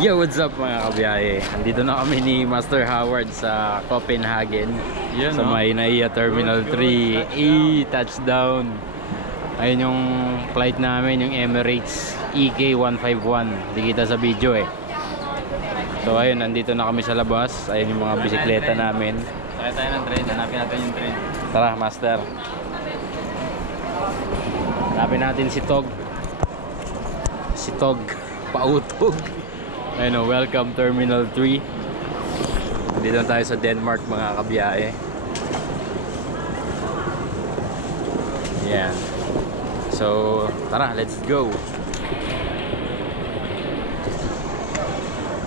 Yo, what's up mga kabiyahe? Andito na kami ni Master Howard sa Copenhagen. Yan, sa may NAIA Terminal 3 touchdown. Ayun yung flight namin, yung Emirates EK151. Hindi kita sa video eh. So ayun, nandito na kami sa labas. Ayun yung mga bisikleta namin. Sakay tayo ng train, hanapin natin yung train. Tara, Master. Hanapin natin si Tog. Si Tog, pautog. Ayun o, welcome Terminal 3. Dito na tayo sa Denmark mga kabiyahe. Yan. So, tara, let's go.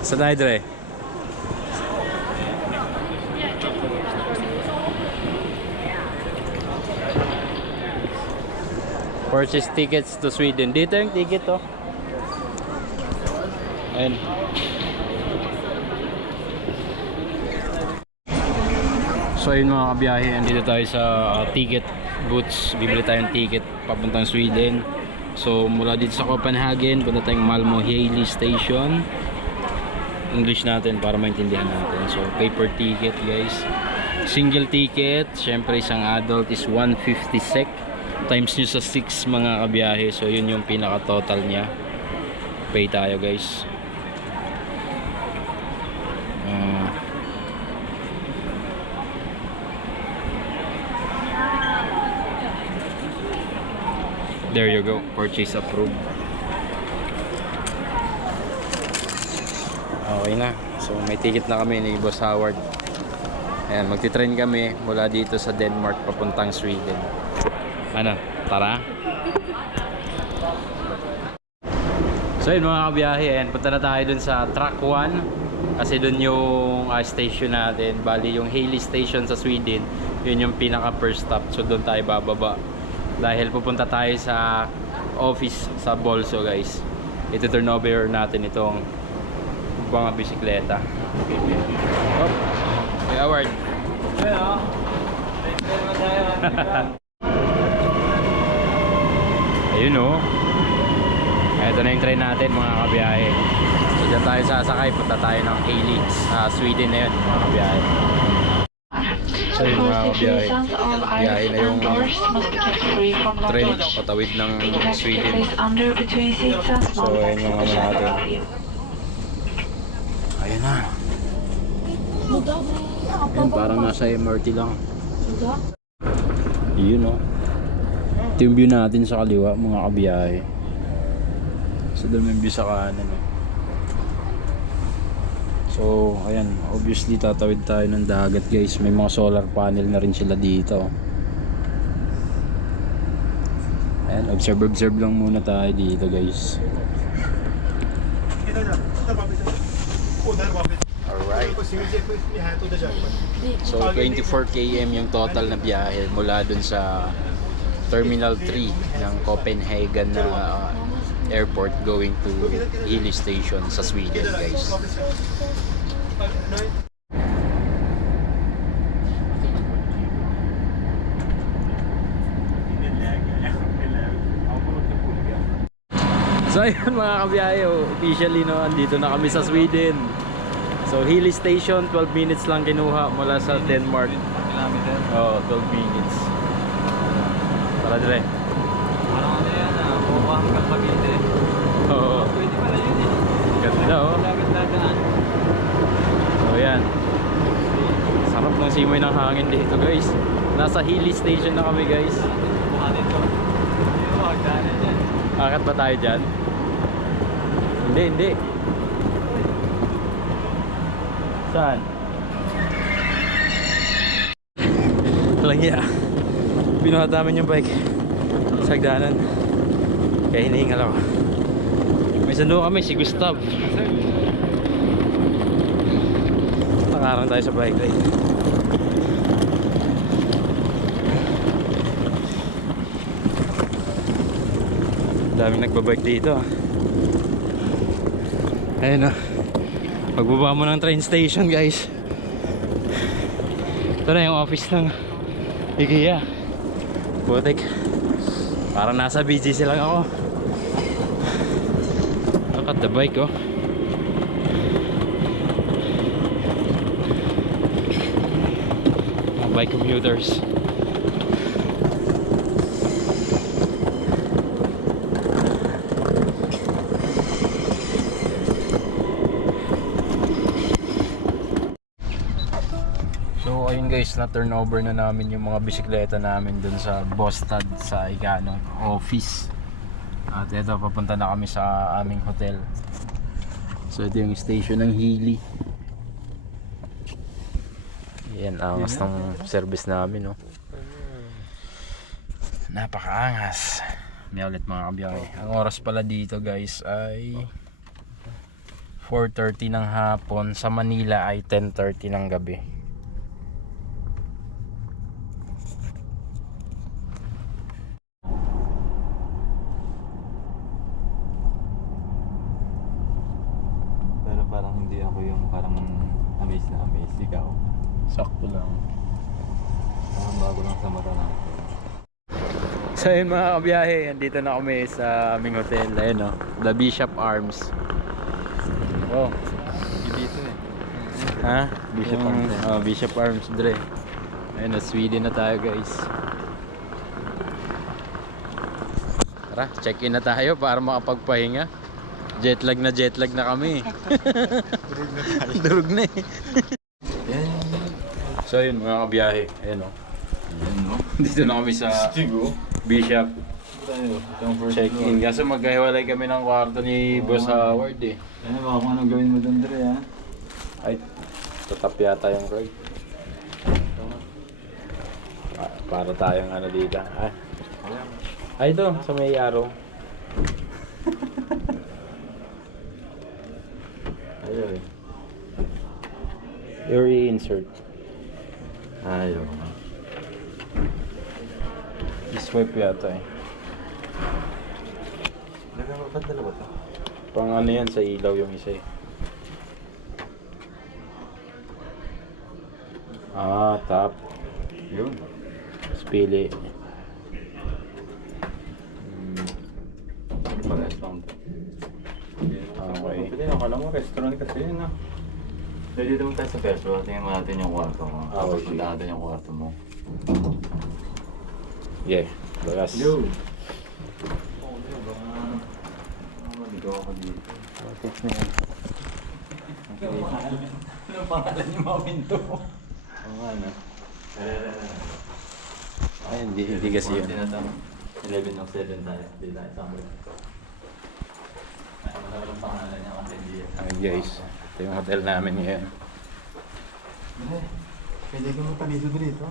Saan tayo, Dre? Purchase tickets to Sweden. Dito yung ticket to. Ayun. So ayun mga kabiyahe, andito tayo sa ticket booths. Bibili tayong ticket papuntang Sweden. So mula dito sa Copenhagen, punta tayong Malmö Haley Station. English natin para maintindihan natin. So paper ticket guys. Single ticket, syempre isang adult is 150 SEK. Times nyo sa 6 mga kabiyahe. So yun yung pinaka total nya. Pay tayo guys. There you go, purchase approved. Okay na, so may ticket na kami ni Boss Howard. Ayan, magti-train kami mula dito sa Denmark papuntang Sweden. Ano, tara? So yun mga kabiyahe, ayan, punta na tayo dun sa track 1. Kasi dun yung station natin. Bali yung Haley Station sa Sweden, yun yung pinaka first stop. So dun tayo bababa. Dahil pupunta tayo sa office sa Bolso guys. Ito turn over natin itong mga bisikleta. Oh, hey Howard. Ayun o. Ito na yung train natin mga kabiyahe. So dyan tayo sasakay. Punta tayo ng Haley sa Sweden na yun mga kabiyahe. So yun mga kabiyahe. Biyahe na yung train patawid ng Sweden. So ayun yung ano natin. Ayun na. Ayun, parang nasa MRT lang. Yun o. Ito yung view natin sa kaliwa mga kabiyahe. So doon yung view sa kanan o. So, ayan, obviously tatawid tayo ng dagat guys. May mga solar panel na rin sila dito. Ayan, observe lang muna tayo dito guys. Alright. So, 24 km yung total na biyahe mula dun sa Terminal 3 ng Copenhagen na airport going to Haley Station sa Sweden guys. So ayun mga kabiyahe, officially no, andito na kami sa Sweden. So Haley Station, 12 minutes lang kinuha mula sa Denmark. Oh, 12 minutes. Tara dire. Parang ano yan buka hanggang Cavite. Oo. Pwede pala yun eh. Ganda oh. So yan. Sarap ng simoy ng hangin dito guys. Nasa Haley Station na kami guys. Buka dito. Dito magdaanan yan. Akit ba tayo dyan? Hindi. Saan? Langya. Binuhat namin yung bike sa hagdanan. Kaya hinihingal ako. May sando kami, si Gustav. Nakarang tayo sa bike ride. Daming nagbabike dito. Ayun o. Pagbaba mo ng train station guys. Ito na yung office ng IKEA. Butik. Parang nasa BGC lang ako. Look at the bike oh. bike commuters. So ayun guys, na turnover na namin yung mga bisikleta namin dun sa Bostad sa Igano office. At ito, papunta na kami sa aming hotel. So ito yung station ng Healy. Yan, angas ng service namin, no. Napakaangas. May ulit mga kabiyahe. Ang oras pala dito guys ay 4:30 ng hapon. Sa Manila ay 10:30 ng gabi. Pero parang hindi ako yung parang amaze na amaze. Ikaw. Sakto lang. Parang bago lang sa mata natin. So yun mga kabiyahe, andito na kami sa aming hotel. Ayun, no, The Bishop Arms. Oh, Dito eh. ha? Bishop Yung- Arms. Oh, Bishop Arms, Dre. Ayun, na Sweden na tayo guys. Tara, check-in na tayo para makapagpahinga. Jetlag na kami. Durog na eh. Yan. So yun mga kabiyahe, ayun, no. Yan no? Dito na kami sa Bishop. Tayo. Itong first Check-in. Kaso magkahiwalay kami ng kwarto ni Boss Howard eh. Ano ba kung anong gawin mo doon, Dre, ha? Ay, tatap yata yung Roy. Para tayong ano dito. Ay ito, sa may araw. Ayun. Your insert. Ayaw. I-swipe yata eh. Nagkakapadala ba ito? Pang ano yan, sa ilaw yung isa eh. Ah, tap. Yun. Tapos pili. Parehas lang ito. Okay. Pwede, akala mo restaurant kasi yun, ha? Dito mo tayo sa peso. Tingnan mo natin yung kwarto mo. Tapos sige. punta natin yung kwarto mo. Yeah, bagas. Oo, baka... Maligaw ako dito. Okay na yan. Anong pangalan yung mga pinto mo? Oo nga, no? Ay, hindi kasi yun. 11 of 7 tayo. Hindi tayo sample. Ay, wala ang pangalan niya kasi hindi yan. Ay guys, ito yung hotel namin ngayon. Pwede ko magpaliso dito.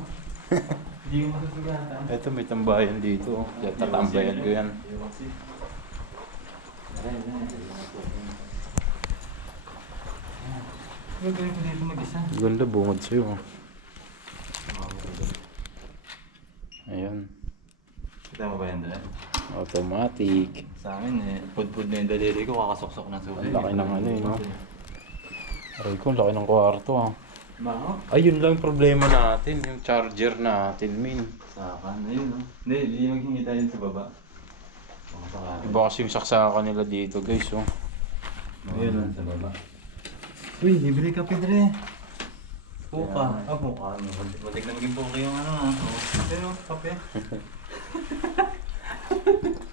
Hindi ko masusugatan. Ito may tambayan dito. Kaya tatambayan ko yan. Gagawin ko dito mag-isa. Ganda, bungod sa'yo. Ayun. Kita mo ba yan doon? Automatic. Sa akin eh, pud-pud na yung daliri ko, kakasok-sok ng susi. Ang laki ng ano eh, no? Aray ko, ang laki ng kwarto ah. Bako? Ayun lang problema natin, yung charger natin, min. Sa akin, ayun no? Hindi maghingi tayo sa baba. Baka sa akin. Iba kasi yung saksakan nila dito guys, oh. Ayun sa baba. Uy, libre ka Pedre. Puka. Ah, puka. Matik na maging puka yung ano ah. Pero, kape.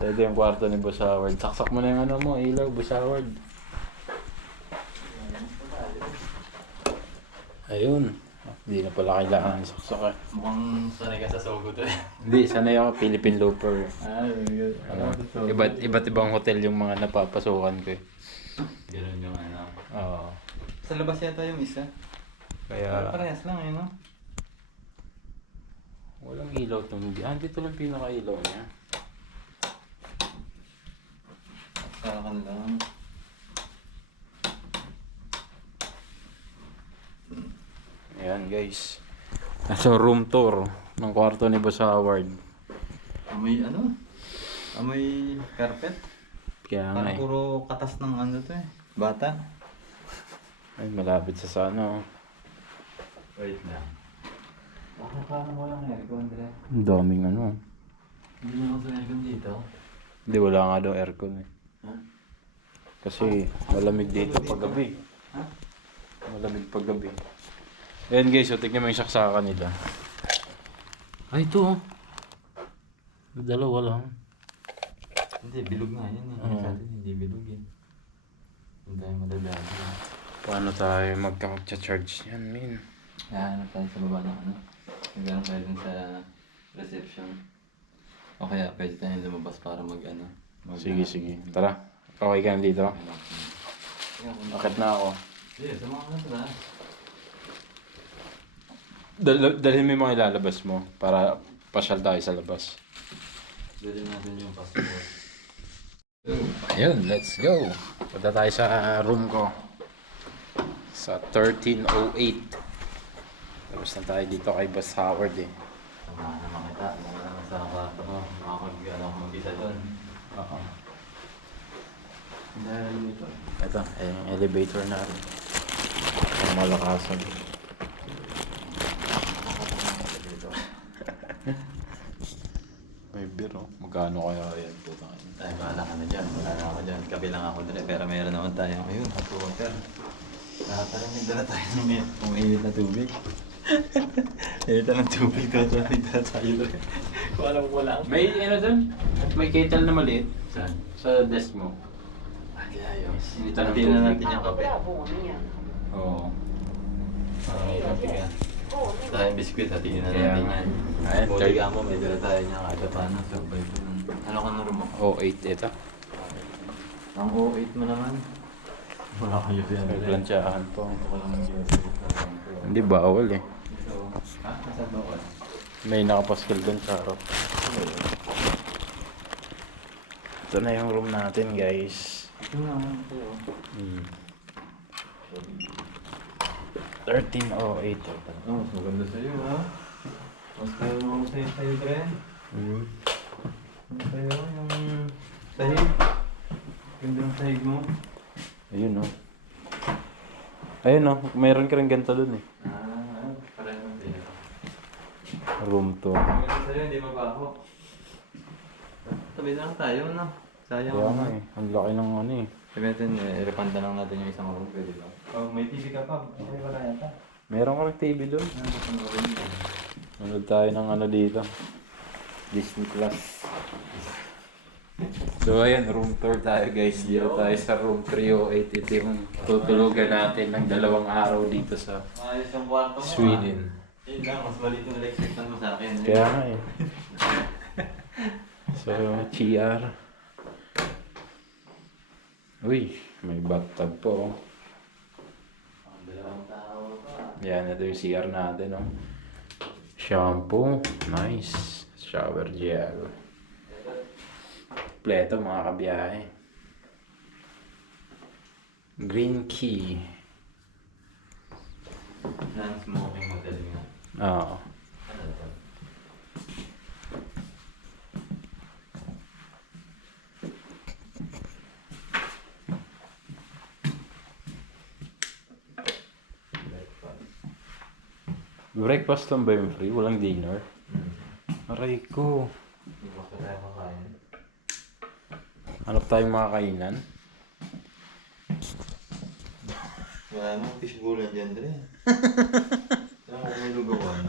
So ito yung kwarto ni Boss Howard. Saksak mo na yung ano mo, ilaw, Boss Howard. Ayun. Hindi na pala kailangan saksak eh. Mukhang sanay ka sa sogo to eh. Hindi, sanay ako Philippine Looper. Ah, good. Ano, iba't ibang hotel yung mga napapasukan ko eh. Ganun yung ano. Oo. Sa labas yata yung isa. Kaya Parehas lang eh, no? walang ilaw tong dito lang pinaka-ilaw niya. Karakan lang. Ayan guys. So room tour ng kwarto ni Boss Howard. Amoy ano? Amoy carpet? Kaya nga Parang eh. puro katas ng ano to eh. Bata. Ay malapit sa sana. Wait lang. Bakit parang walang aircon, Dre? Ang daming ano. Hindi mo gusto aircon dito? Hindi, wala nga daw aircon eh. Ha? Kasi malamig dito pag gabi. Ha? Malamig pag gabi. Ayan guys, so tignan mo yung saksakan nila. Ay, ito oh. Dalawa lang. Hindi, bilog nga yan eh. Sa atin hindi bilog eh. Hindi tayo madadali. Paano tayo magka-charge yan, min? Hanap tayo sa baba ng ano. Nagano'n tayo dun sa reception. O kaya pwede tayong lumabas para mag-ano. Sige, sige. Tara. Okay ka na dito? Akit na ako. Sige, sumama ka na sa lahat. Dalhin mo yung mga ilalabas mo para pasyal tayo sa labas. Dali natin yung passport. Ayun, let's go. Punta tayo sa room ko. Sa 1308. Tapos na tayo dito kay Boss Howard eh. Sama naman kita. Sama naman sa kwarto ko. Makapag-ano ko mag-isa doon. Oo. Dahil nito. Ito, yung elevator natin. Ang malakasan. May beer oh. Magkano kaya yan? Putang ina. Ay, bahala ka na dyan. Wala na ako dyan. Kabilang ako dali. Pero meron naman tayo. Ayun, hot water. Lahat na rin nagdala tayo ng uminit na tubig. Init na ng tubig. Dapat na nagdala tayo doon. Kung alam ko wala. May ano dun? May kettle na maliit Saan? sa desk mo. Ay, ayos. Initan ng Tingnan tubig. natin yung kape. Oo. Ay, kape ka. Tayong biskwit, hatiin na Kaya natin nga. yan. Ayun, Buti ka mo, may dala tayo niya kada paano. So, ano ka na mo? Oh, 8 ito. Ang 08 mo naman. Wala kayo yan. May plansyahan po. Wala lang yun. Hindi bawal eh. So, ha? Nasaan ba ako? May nakapaskal dun sa harap. Ito na yung room natin guys. Ito nga naman ito. 1308. Oh, mas maganda sa'yo ha? Mas kayo mo sa'yo, Dre. Ano sa'yo? Yung sahig? Ganda yung sahig mo? Ayun oh. Ayun oh, mayroon ka rin ganito dun eh. Pareho ng sa'yo. Room to. Maganda sa'yo, hindi mabaho. Tabi lang tayo, no? Sayang Kaya ako. nga eh, ang laki ng ano eh. Sabi natin, i-refund lang natin yung isang room, pwede ba? Oh, may TV ka pa. Okay, wala yata. Meron ka rin TV dun. Nanood tayo ng ano dito. Disney Plus. So ayan, room tour tayo guys. Dito tayo sa room 308. Ito yung tutulugan natin ng 2 araw dito sa Ayos yung kwarto mo. Sweden. Yun lang, mas maliit yung na-expectan mo sa akin. Kaya nga eh. So, CR. Uy, may bathtub po. Oh. Ang dalawang tao pa. Yan, ito yung CR natin. Oh. Shampoo. Nice. Shower gel. Kompleto mga kabiyahe. Green key. Non-smoking hotel nga. Oo. Ano ito? Breakfast lang ba yung free? Walang dinner? Aray ko. Hindi mo pa tayo makain. Hanap tayong mga kainan. Wala namang fishbowlan dyan, Dre. Saan mo may lugawan?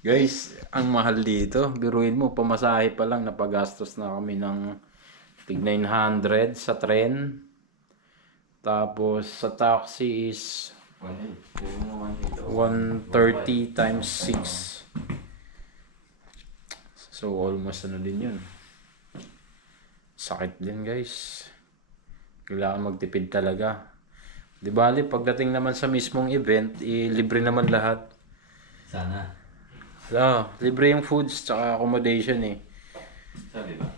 Guys, ang mahal dito. Biruin mo, pamasahe pa lang. Napagastos na kami ng tig 900 sa tren. Tapos sa taxi is 130 times 6. So almost ano din yun. Sakit din guys. Kailangan magtipid talaga. Di bali, pagdating naman sa mismong event, libre naman lahat. Sana. Libre yung foods tsaka accommodation eh. Sabi ba?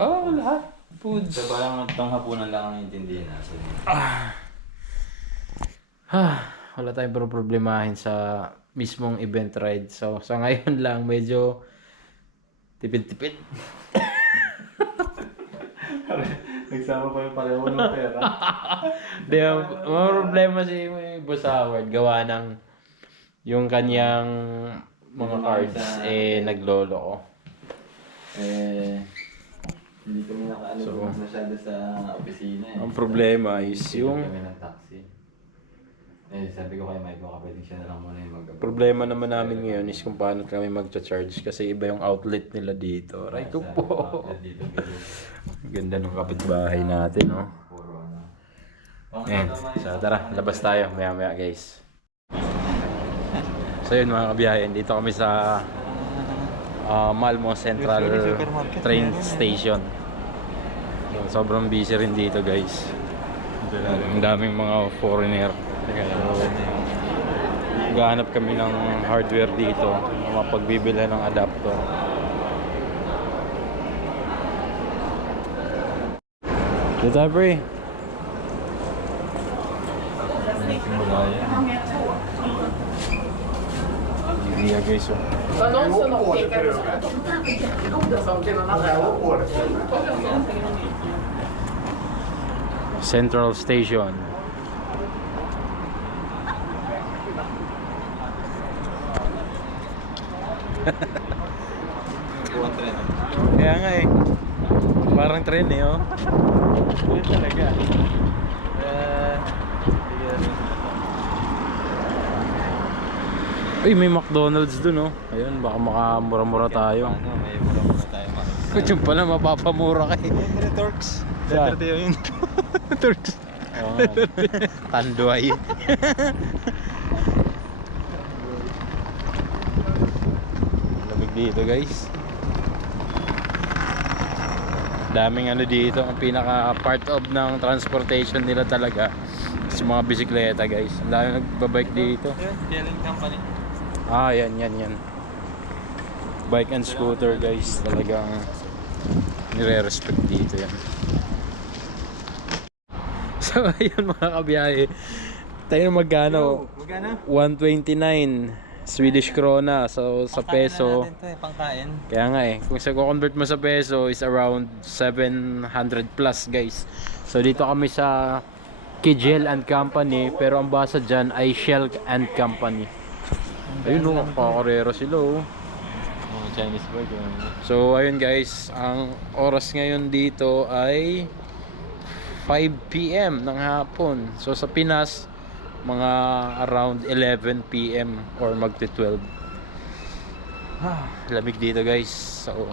Oo, lahat. Foods. So parang panghapunan lang ang intindihin natin. Wala tayong problemahin sa mismong event ride. So, sa ngayon lang, medyo tipid-tipid. Nagsama pa yung pareho ng pera. Di, mga problema si Boss Howard. Gawa ng yung kanyang mga cards, naglolo ko. Hindi kami nakaano masyado sa opisina eh. Ang problema is Yung yung kami ng taxi. Eh, sabi ko kay Mike, baka pwedeng siya na lang muna yung Problema naman namin ngayon is kung paano kami mag-charge kasi iba yung outlet nila dito. Right ko po. Dito, dito. Ganda ng kapitbahay natin, no? Puro ano. Ayan. So tara, labas tayo maya-maya guys. So yun mga kabiyahe, dito kami sa Malmo Central Train Station. So, sobrang busy rin dito guys. Ang daming mga foreigner. Gahanap kami ng hardware dito, mapagbibili ng adapter. Dito tayo pre. Iya guys, oh. Central Station. Buwan tren. Kaya nga eh. Parang tren eh, oh. Yun talaga. Uy, may McDonald's dun, oh. Ayun, baka makamura-mura tayo. Ano, may mura-mura tayo makikita. Kutsyon pala, mapapamura ka eh. May Turks. Saan? Letter D yun. Turks. Oo nga. Tanduay. Lamig dito guys. Daming ano dito. Ang pinaka part of ng transportation nila talaga is mga bisikleta guys. Ang dami nagbabike dito. Yun, Kellen Company. Ah, yan. Bike and scooter guys. Talagang nire-respect dito yan. So ayun mga kabiyahe, tayo magkano? Magkano? 129 Swedish krona. So sa peso, Pangkain. kaya nga eh, kung sa convert mo sa peso is around 700 plus guys. So dito kami sa Kjell and Company, pero ang basa dyan ay Shell and Company. Ayun o, kakarera sila oh. Chinese burger. So ayun guys, ang oras ngayon dito ay 5 PM ng hapon. So sa Pinas, mga around 11 PM or magti-12. Lamig dito guys. So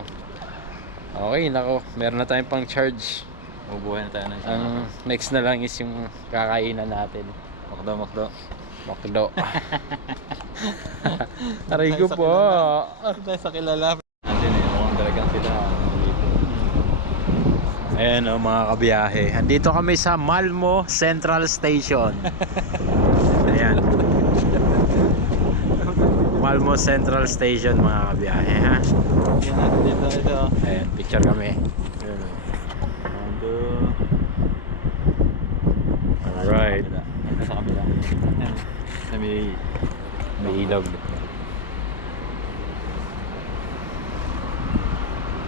okay, nako, meron na tayong pang charge. Ubuhay na tayo ng Ang next na lang is yung kakainan natin. Makdo. Makdo. Aray ko po. Tayo sa kilala. Natin eh, mukhang talagang sila. Ayan o mga kabiyahe. Andito kami sa Malmo Central Station. Ayan. Malmo Central Station mga kabiyahe ha. Yan natin dito, ito. Ayan, picture kami. Ando. Alright. Sa kabila. Sa May ilog.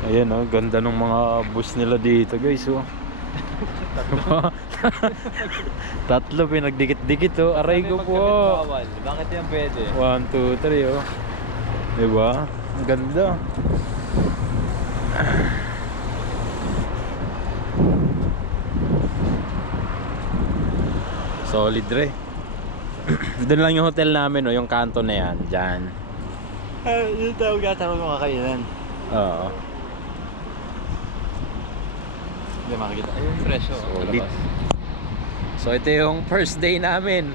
Ayan o, ganda ng mga bus nila dito guys oh. Tatlo pinagdikit-dikit oh. Aray ko po. Bakit yan pwede? 1, 2, 3 oh. Diba? Ang ganda. Solid re. Doon lang yung hotel namin oh, yung kanto na yan. Diyan. Yung tawag yata mga kakainan. Oo. Hindi makikita. Ayun, presyo. Solid. So ito yung first day namin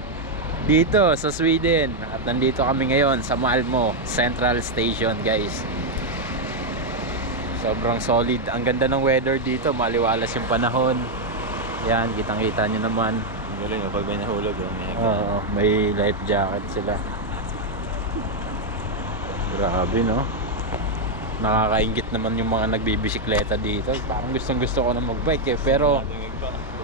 dito sa Sweden. At nandito kami ngayon sa Malmo Central Station guys. Sobrang solid. Ang ganda ng weather dito. Maliwalas yung panahon. Yan, kitang-kita nyo naman. Ang galing, pag may nahulog. Oo, may life jacket sila. Grabe no. Nakakaingit naman yung mga nagbibisikleta dito. Parang gustong-gusto ko na magbike eh. Pero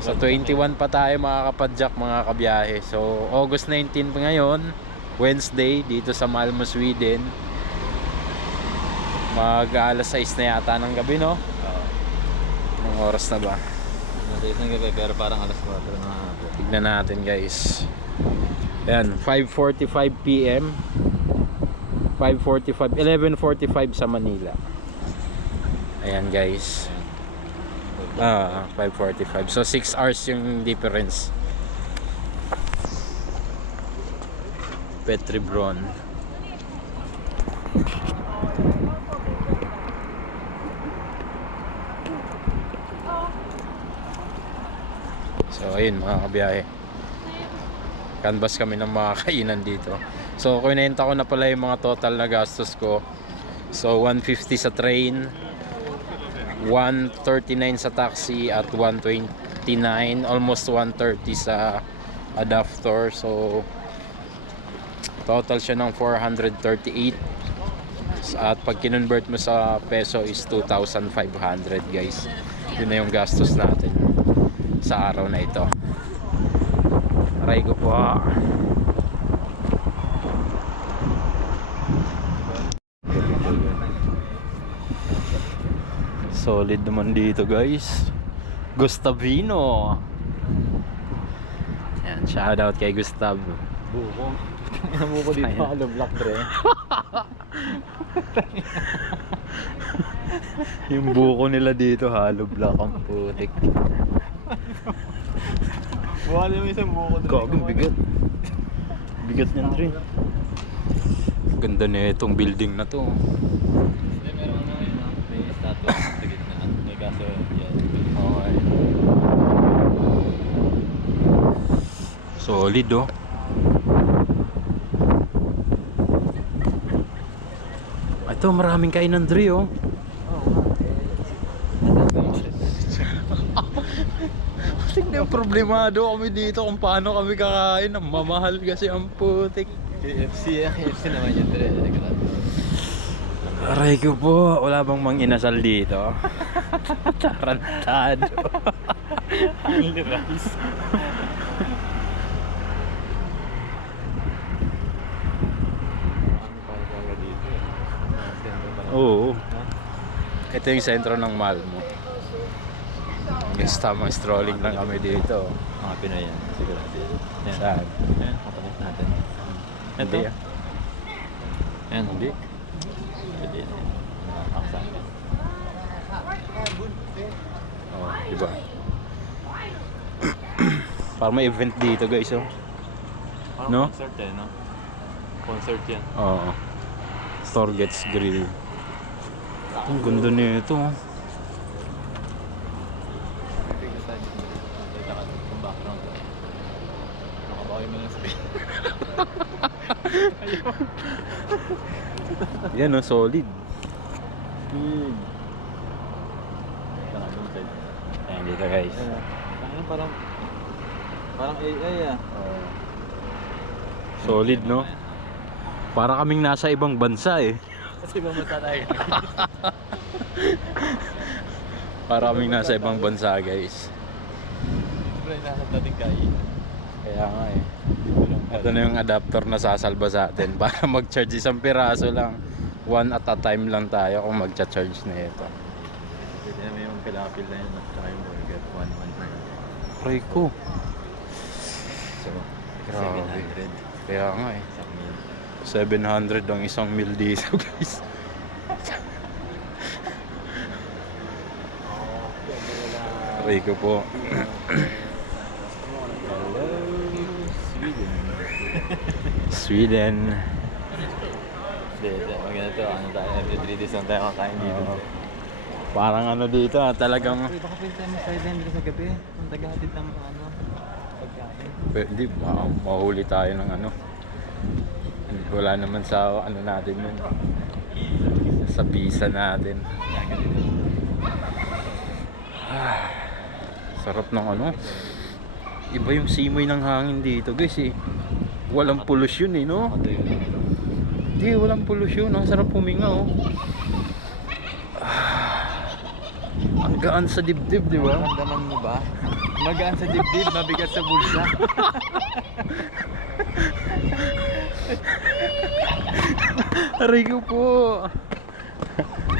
sa 21 pa tayo makakapadjak mga kabiyahe. So August 19 pa ngayon, Wednesday dito sa Malmo, Sweden. Mag alas 6 na yata ng gabi no. Anong oras na ba? Nasa ng gabi pero parang alas 4 na hapon. Tignan natin guys. Ayan, 5:45 PM. 5:45, 11:45 sa Manila. Ayan guys. 5:45. So 6 hours yung difference. Petribron. So ayun mga kabiyahe, canvas kami ng mga kainan dito. So kunenta ko na pala yung mga total na gastos ko. So 150 sa train, 139 sa taxi, at 129, almost 130 sa adapter. So total siya ng 438. At pag kinonvert mo sa peso is 2,500 guys. Yun na yung gastos natin sa araw na ito. Aray ko po. Solid naman dito guys. Gustavino. Yan, shoutout kay Gustav. Buko. Ang buko dito, Ayan. hollow block, pre. Yung buko nila dito, hollow block ang putik. Buwala mo isang buko doon. Gagong bigat. Bigat niyan rin. Ganda na itong building na to. Hindi, meron na yun, no? May statue sa gitna. May kaso yan. Okay. Solid oh. Ito maraming kainan Dre oh. Tingnan, problemado kami dito kung paano kami kakain. Ang mamahal kasi ang putik. KFC naman yan, pre. Aray ko po, wala bang manginasal dito? Tarantado. Only rice. Oo. Ito yung sentro ng mall mo. Yes, tamang strolling lang kami dito. Mga Pinoy yan, sigurado yan. Yan. Saan? Yan, kapatid natin. Hindi ah. Yan, hindi. Pwede yan. Nakakasa. Oh, diba? Parang may event dito guys oh. Parang No? concert eh, no? Concert yan. Oo. Storgets Grill. Ang ganda nito oh. Yung background ko. Nakabawi mo lang sabihin. Yan oh, solid. Ayan dito guys. Ano, parang AI ah. Solid no? Para kaming nasa ibang bansa eh. Kasi ba tayo? Para kaming nasa ibang bansa guys. Siyempre, nasa dating kainan. Kaya nga eh. Ito na yung adapter na sasalba sa atin para mag-charge isang piraso lang. One at a time lang tayo kung mag-charge na ito. Pwede naman yung pilapil na yun at saka yung burger. One. Pray ko. So, Grabe. 700. Kaya nga eh. Isang meal. 700 ang isang meal dito guys. Pray ko po. Hello, Sweden. Sweden. Hindi, maganda to. Ano tayo? Every 3 days lang tayo kakain dito. Oo. Parang ano dito talagang Baka pwede tayo mag-500 sa gabi. Kung tagahatid ng ano, pagkain. pwede mahuli tayo ng ano. Wala naman sa ano natin yun. Sa visa natin. Sarap ng ano. Iba yung simoy ng hangin dito guys eh. Walang pollution eh no. Ano yun? Hindi, walang pollution. Ang sarap huminga oh. Ang gaan sa dibdib, di ba? Naramdaman mo ba? Magaan sa dibdib, mabigat sa bulsa. Aray ko po.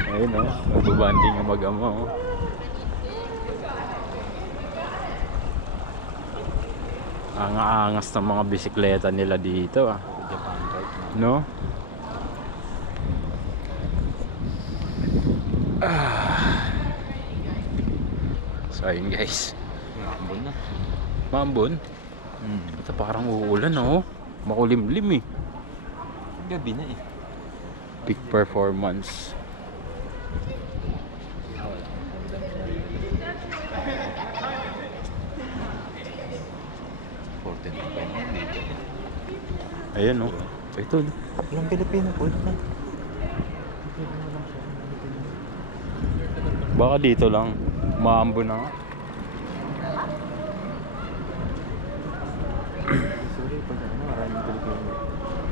Ayun oh, nagbabanding ang mag-ama oh. Ang aangas ng mga bisikleta nila dito ah. Japan right No? now. So ayun guys. Nakambol na. Maambon. Ito parang uulan oh. Makulimlim eh. Gabi na eh. Peak performance. Ayan oh. Ito. Walang Pilipino po. Baka dito lang. Maambo na nga. Sorry, pag ano, maraming Pilipino.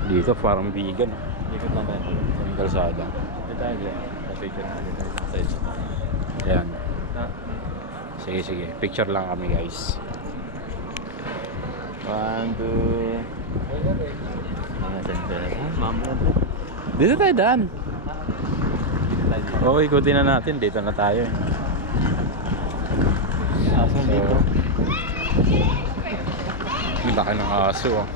Dito parang vegan. Ikot lang tayo. Yung kalsada. May tayo dyan. Na-picture natin tayo sa side. Ayan. Sige, sige. Picture lang kami guys. 1, 2. Mga center. Mambo na. Dito tayo daan. Tayo. Okay, ikutin na natin. Dito na tayo. Aso dito. Ang laki ng aso oh.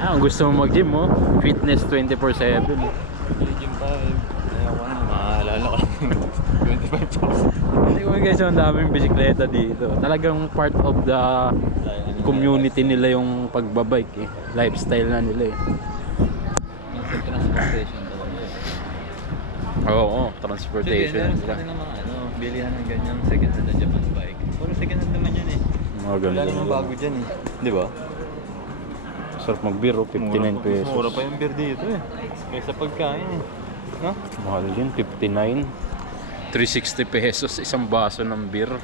Ah, ang gusto mo mag-gym oh. Fitness 24/7. Gym pa eh. Ayoko na. Maalala ko lang. 25,000. Hindi ko guys, ang daming bisikleta dito. Talagang part of the community nila yung pagbabike eh. Lifestyle na nila eh. Minsan transportation talaga eh. Oo, Sige, transportation meron nila. sa ng mga ano, bilihan ng ganyang second hand na Japan bike. Puro second hand naman yan eh. Mga Wala ganun. namang bago dyan eh. Di ba? Sarap magbiro, 59 pesos. Mura pa yung beer dito eh. Kaysa pagkain eh. No? Mahal yun, 59. 360 pesos isang baso ng beer.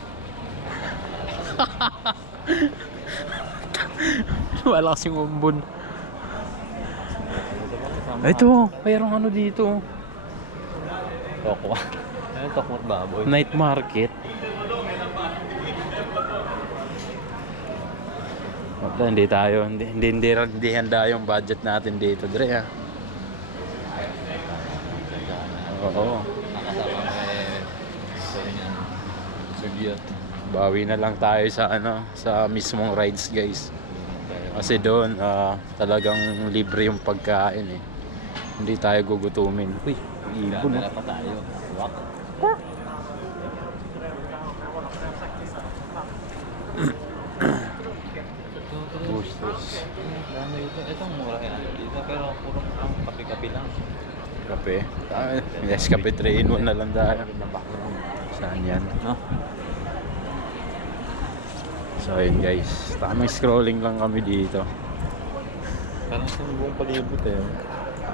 Wala kasing umbon. Ito, mayroong ano dito. Tokwa. Ano tokwa at baboy? Night market. Wala, hindi tayo, hindi handa yung budget natin dito, Dre ha. Oo. Nakasama may sorry niyan. Sugyot. Bawi na lang tayo sa ano, sa mismong rides, guys. Kasi doon talagang libre yung pagkain eh. Hindi tayo gugutumin. Uy, ibon Dala pa tayo. Wak. Bustos. Dami ito. Itong mura yan dito. Pero puro ang kape-kape lang. Kape. Yes, kape 3-in-1 na lang tayo. Saan yan? No? So ayun guys, tamang scrolling lang kami dito. Parang sa buong palibot eh.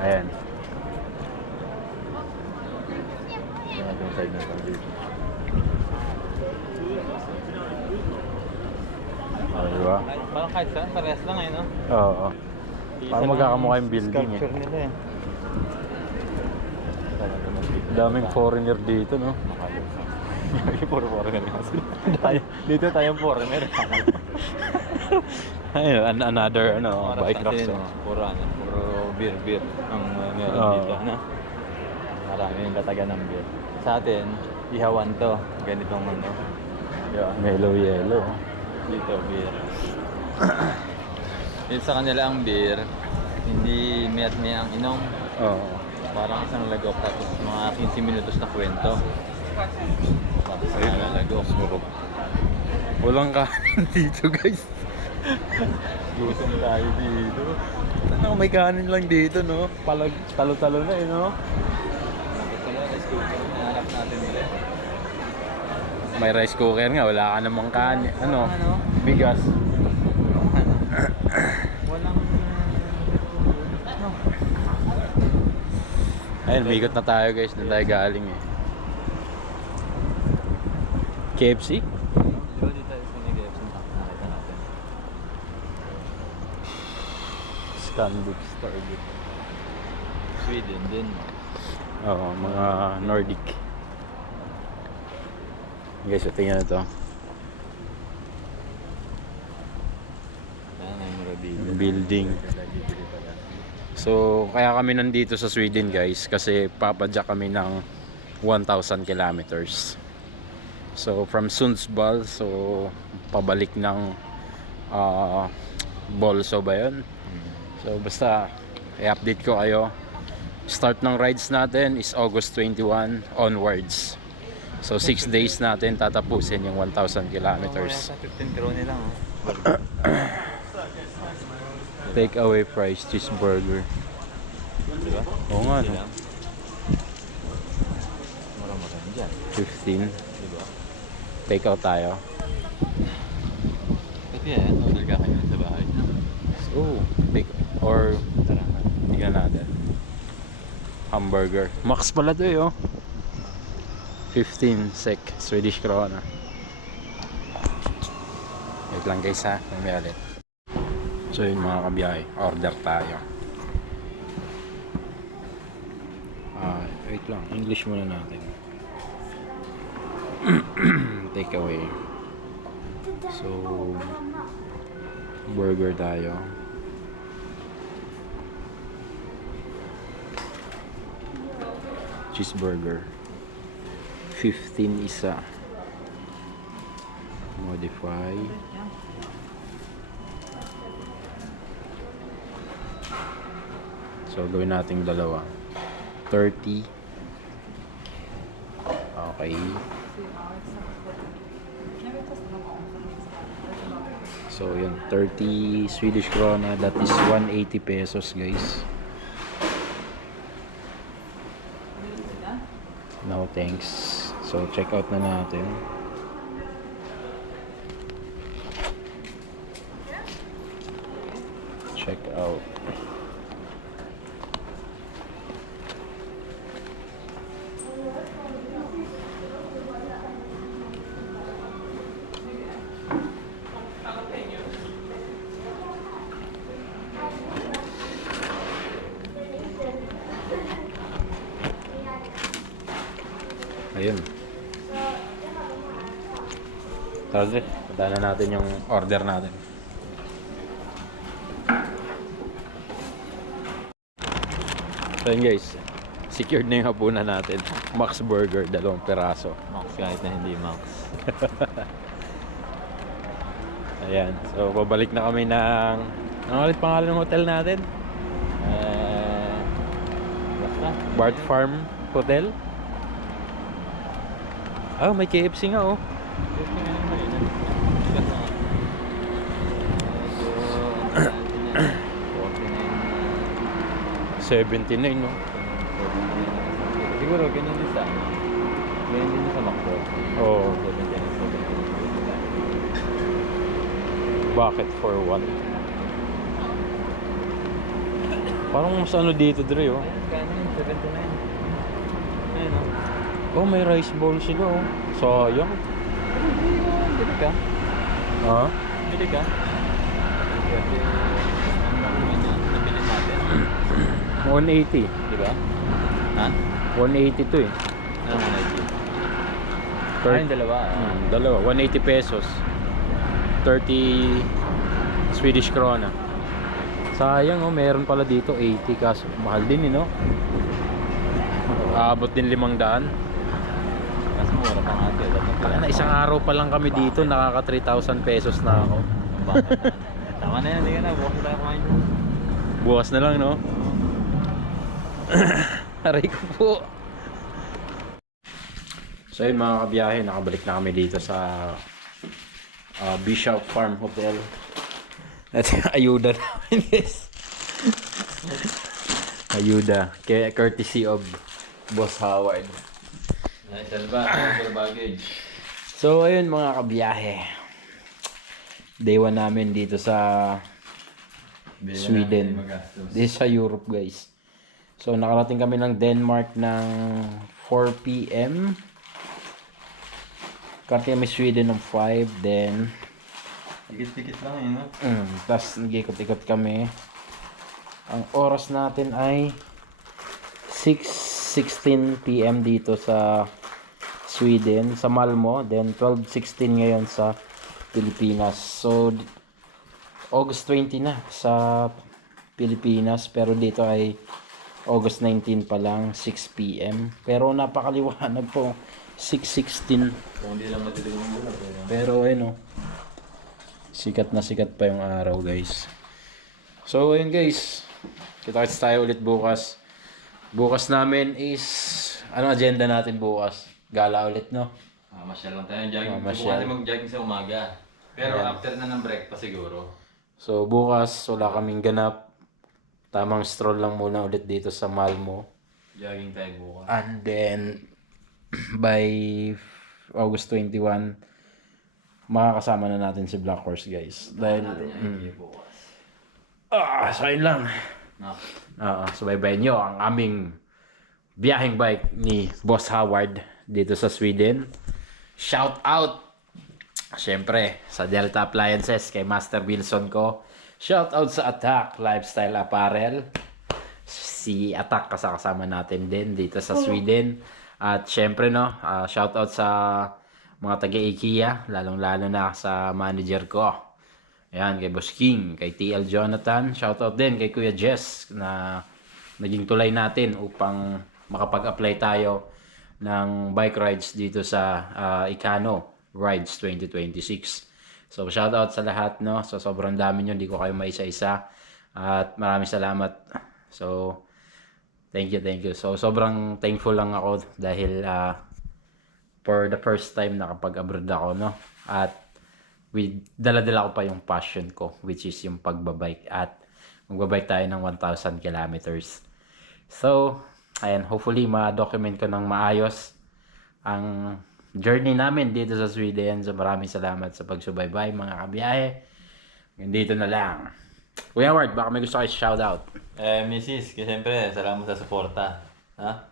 Ayan. Yung atong side na ito dito. Oh, diba? Parang kahit saan, parehas lang eh, no? Oo. Parang magkakamukha yung building eh. Sculpture nila eh. Daming foreigner dito, no? Puro foreigner nga dito tayong foreigner. Ayun, another ano, bike racks. Puro ano, puro beer ang meron dito, no? Marami yung latagan ng beer. Sa atin, ihawan to. Ganitong ano. Yun. Yellow. Dito, beer. Dito sa kanila ang beer, hindi may ang inom. Oo. Parang isang lagok tapos mga 15 minutos na kwento. Tapos ayun, lagok. Walang kanin dito, guys. Gutom tayo dito. Ano, may kanin lang dito, no? Palag, talo-talo na eh, no? Tapos pala, rice cooker. Nahanap natin nila. May rice cooker nga, wala ka namang kanin. Ano? Bigas. Walang... ano? Ayun, bigot na tayo guys, doon tayo galing eh. KFC? Di ba dito tayo sa Negevs? Nakita natin. Scandic Star dito. Sweden din. Oo, mga Nordic. Guys, so tingnan na to. Ayan na yung Yung building. So, kaya kami nandito sa Sweden guys kasi papadyak kami ng 1,000 kilometers. So, from Sundsvall, so pabalik ng Bolso ba yun? So, basta i-update ko kayo. Start ng rides natin is August 21 onwards. So 6 days natin tatapusin yung 1,000 kilometers. 15 krone lang. Take away price cheeseburger. Diba? Oo nga no. Mura-mura yun dyan. 15. Diba? Take out tayo. Pwede yan. Order ka kayo sa bahay. Oh, take or Tara. tignan natin. Hamburger. Max pala to oh. 15 sek Swedish krona. Wait lang guys ha, may ulit. So yun mga kabiyahe, order tayo. Wait lang, English muna natin. Take away. So burger tayo. Cheeseburger 15 isa. Modify. So gawin nating dalawa. 30. Okay. So yun, 30 Swedish krona, that is 180 pesos guys. No thanks. So check out na natin. Check out. Ayun. Tara Dre, punta na natin yung order natin. So yun guys, secured na yung hapunan natin. Max Burger, 2 peraso. Max kahit na hindi Max. Ayan, so babalik na kami ng... Ano ulit pangalan ng hotel natin? Basta. Bart Farm Hotel. Ah, may KFC nga oh. $79 no? Siguro ganyan din sa ano. Ganyan din sa McDo. Oo. 79. Bakit for one? Parang mas ano dito Dre oh. Ayun, kano yun? 79. Ayun o. Oh, may rice bowl sila oh. Sayang. Bili ka. Ha? Bili ka. Kasi ang naman yun, nabili natin. 180. Diba? Ha? 180 to eh. Ano mo na yung dalawa. Dalawa, 180 pesos. 30 Swedish krona. Sayang oh, meron pala dito 80 kaso mahal din eh no. Aabot din 500. Mas mura pa nga ito. Na isang araw pa lang kami dito, nakaka 3,000 pesos na ako. Bakit? Tama na yan, hindi ka na. Bukas na tayo kumain. Bukas na lang no. Aray ko po. So yun mga kabiyahe, nakabalik na kami dito sa Bishop Farm Hotel. At ayuda namin guys. Ayuda, courtesy of Boss Howard. Nice, Alba. Over baggage. So ayun mga kabiyahe, day 1 namin dito sa Sweden. This sa Europe guys. So nakarating kami ng Denmark ng 4 PM. Karating kami Sweden ng 5. Then Tikit-tikit lang yun, no? tapos nag-ikot-ikot kami. Ang oras natin ay 6:16 PM dito sa Sweden, sa Malmo. Then 12:16 ngayon sa Pilipinas. So August 20 na sa Pilipinas, pero dito ay August 19 pa lang, 6 PM. Pero napakaliwanag po, 6:16. Kung hindi lang madilim yung bulan. Pero ayun oh, sikat na sikat pa yung araw guys. So ayun guys, kita-kits tayo ulit bukas. Bukas namin is, ano agenda natin bukas? gala ulit, no? Masyal lang tayo. Jogging. Masyal. Subukan natin mag-jogging sa umaga. Pero Ayan. after na ng breakfast siguro. So, bukas, wala kaming ganap. Tamang stroll lang muna ulit dito sa Malmo. Jogging tayo bukas. And then, by August 21, makakasama na natin si Black Horse, guys. Dahil, Bukas. so yun lang. No. Subaybayan nyo ang aming biyaheng bike ni Boss Howard dito sa Sweden. Shout out! Siyempre, sa Delta Appliances kay Master Wilson ko. Shout out sa Attack Lifestyle Apparel. Si Attack kasama natin din dito sa Sweden. At siyempre, no, shout out sa mga taga-IKEA, lalong-lalo na sa manager ko. Ayan, kay Boss King, kay TL Jonathan. Shout out din kay Kuya Jess na naging tulay natin upang makapag-apply tayo ng bike rides dito sa Icano Rides 2026. So, shout out sa lahat, no? So, sobrang dami nyo, hindi ko kayo maisa-isa. At maraming salamat. So, thank you. So, sobrang thankful lang ako dahil for the first time nakapag-abroad ako, no? At dala-dala ko pa yung passion ko, which is yung pagbabike. At magbabike tayo ng 1,000 kilometers. So, ayan, hopefully ma-document ko ng maayos ang journey namin dito sa Sweden. So, maraming salamat sa pagsubaybay, mga kabiyahe. Dito na lang. Kuya Howard, baka may gusto kayo shoutout. Mrs. Siyempre, salamat sa suporta. Ha?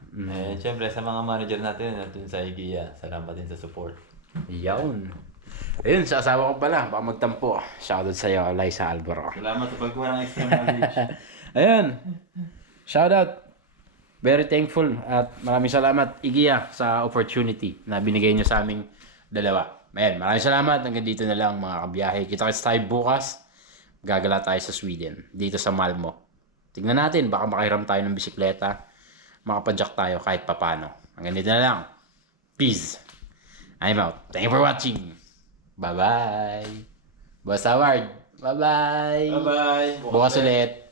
Siyempre, sa mga manager natin at sa IKEA, salamat din sa support. Yawn. Ayun, sa asawa ko pala, baka magtampo. Shoutout sa'yo, Liza Alboro. Salamat sa pagkuha ng extra knowledge. Ayun. Shoutout. Very thankful at maraming salamat IKEA sa opportunity na binigay nyo sa aming dalawa. Ayan, maraming salamat. Hanggang dito na lang mga kabiyahe. Kita-kits tayo bukas. Gagala tayo sa Sweden. Dito sa Malmo. Tignan natin. Baka makahiram tayo ng bisikleta. Makapadyak tayo kahit papano. Hanggang dito na lang. Peace. I'm out. Thank you for watching. Bye-bye. Boss Howard. Bye-bye. Bye-bye. Bukas ulit.